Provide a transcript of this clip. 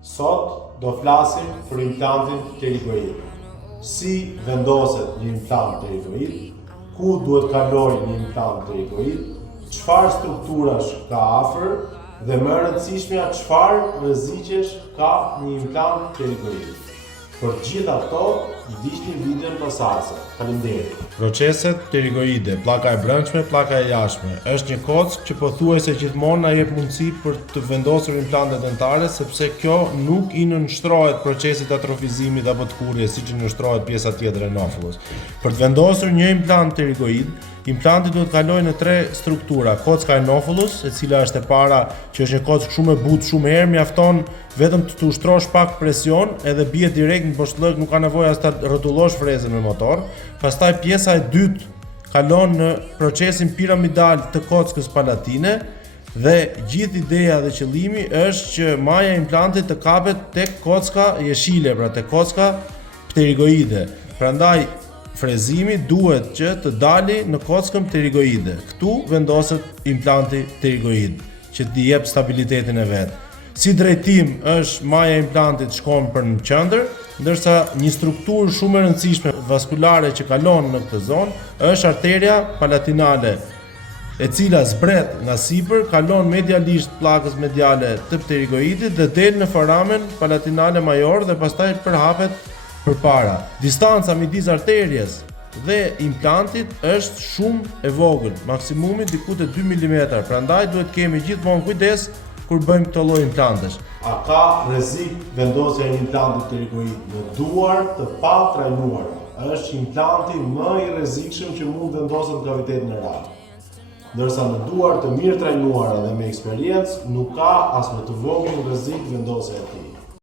Sot do flasim për implantin pterigoid. Si vendoset një implant pterigoid, ku duhet kalojë një implant pterigoid, çfarë strukturash ka afër dhe më e rëndësishmja çfarë rreziqesh ka një implant pterigoid. Për gjitha këto, ndiqni videon pasardhës. Faleminderit. Proceset pterigoide, pllaka e brendshme, pllaka e jashtme, është një kockë që pothuajse gjithmonë na jep mundësi për të vendosur implante dentare, sepse kjo nuk i nënshtrohet procesit atrofizimit apo të kurrjes siç i nënshtrohet pjesa tjetër e nofullës. Për të vendosur një implant pterigoid, implanti duhet kalojë në tre struktura: kocka e nofullës, e cila është e para, që është një kockë shumë e butë, shumë herë, mjafton vetëm të ushtrosh pak presion edhe bie direkt në poshtë, nuk ka nevojë as ta rrotullosh frezën me motor. Pastaj pjesa e dytë kalon në procesin piramidal të kockës palatine dhe gjithë ideja dhe qëllimi është që maja e implantit të kapet tek kocka jeshile, pra tek kocka pterigoide. Prandaj frezimi duhet që të dali në kockën pterigoide. Këtu vendoset implanti pterigoid që t'i jep stabilitetin e vet. Si drejtim është maja e implantit shkon për në qendër, ndërsa një strukturë shumë e rëndësishme vaskulare që kalon në këtë zonë është arteria palatinale, e cila zbret nga sipër, kalon medialisht pllakës mediale të pterigoidit dhe del në foramen palatinale major dhe pastaj përhapet përpara. Distanca midis arterjes dhe implantit është shumë e vogël, maksimumi diku te 2 mm, prandaj duhet kemi gjithmonë kujdes kur bëjmë këto lloj implantesh. A ka rrezik vendosja e një implanti pterigoid në duar të pa trajnuara? Është implanti më i rrezikshëm që mund vendoset në kavitetin e radhë. Ndërsa në duar të mirë trajnuara dhe me eksperiencë nuk ka as më të vogël rrezik vendosja e tij.